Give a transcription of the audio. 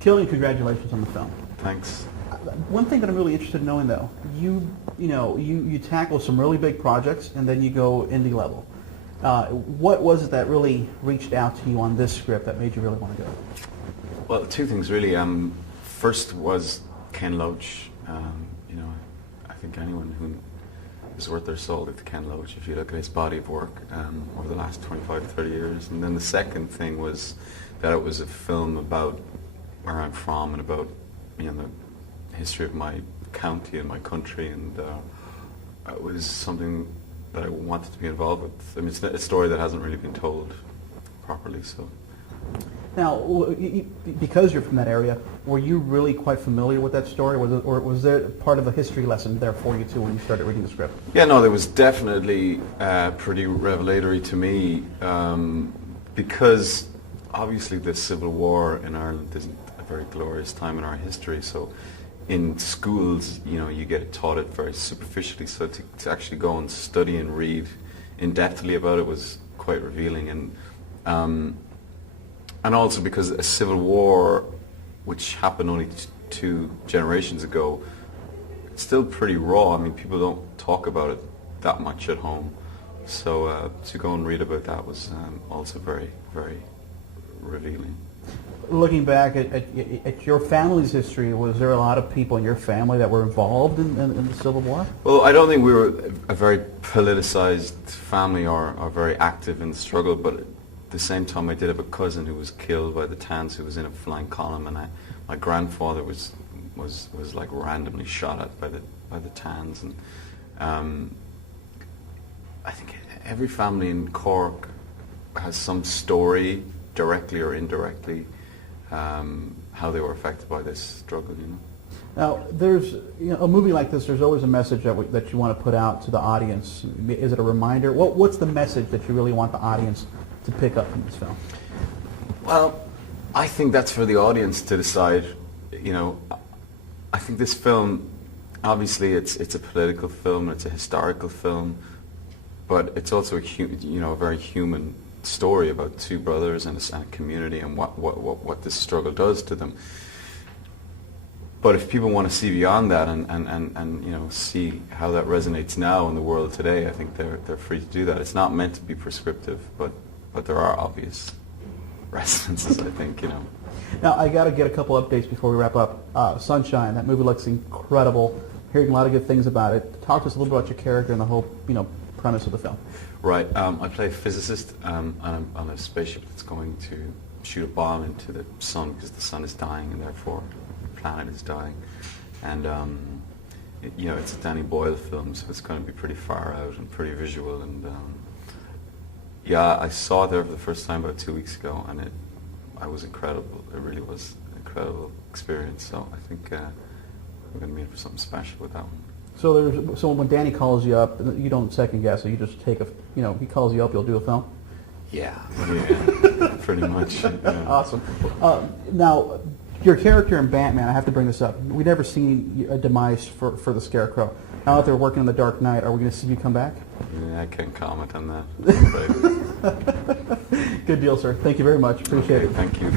Cillian, congratulations on the film. Thanks. One thing that I'm really interested in knowing, though, you tackle some really big projects, and then you go indie level. What was it that really reached out to you on this script that made you really want to go? Well, two things really. First was Ken Loach. I think anyone who is worth their salt at Ken Loach, if you look at his body of work over the last 25 to 30 years. And then the second thing was that it was a film about where I'm from and about the history of my county and my country, and it was something that I wanted to be involved with. I mean, it's a story that hasn't really been told properly. So. Now, because you're from that area, were you really quite familiar with that story, or was there part of a history lesson there for you too when you started reading the script? Yeah, no, there was definitely pretty revelatory to me, because obviously the Civil War in Ireland isn't a very glorious time in our history. So in schools, you get taught it very superficially. So to actually go and study and read in-depthly about it was quite revealing. And also because a civil war, which happened only two generations ago, it's still pretty raw. I mean, people don't talk about it that much at home. So to go and read about that was also very, very revealing. Looking back at your family's history, was there a lot of people in your family that were involved in the Civil War? Well, I don't think we were a very politicized family or very active in the struggle, but at the same time I did have a cousin who was killed by the Tans, who was in a flying column, and my grandfather was like randomly shot at by the Tans, and I think every family in Cork has some story, directly or indirectly, how they were affected by this struggle. Now, there's a movie like this. There's always a message that you want to put out to the audience. Is it a reminder? What's the message that you really want the audience to pick up from this film? Well, I think that's for the audience to decide. I think this film, obviously, it's a political film, it's a historical film, but it's also a very human story about two brothers and a community and what this struggle does to them. But if people want to see beyond that and see how that resonates now in the world today, I think they're free to do that. It's not meant to be prescriptive, but there are obvious resonances, I think. Now, I got to get a couple updates before we wrap up. Sunshine, that movie looks incredible. Hearing a lot of good things about it. Talk to us a little bit about your character and the whole premise of the film. Right. I play a physicist on a spaceship that's going to shoot a bomb into the sun because the sun is dying and therefore the planet is dying. And it's a Danny Boyle film, so it's going to be pretty far out and pretty visual. And I saw it there for the first time about 2 weeks ago, and it was incredible. It really was an incredible experience. So I think we're going to meet for something special with that one. So when Danny calls you up, you don't second guess it. You just take he calls you up, you'll do a film. Yeah, pretty much. Yeah. Awesome. Now, your character in Batman, I have to bring this up. We've never seen a demise for the Scarecrow. Now that they're working on The Dark Knight, are we going to see you come back? Yeah, I can't comment on that. Good deal, sir. Thank you very much. Appreciate it. Thank you.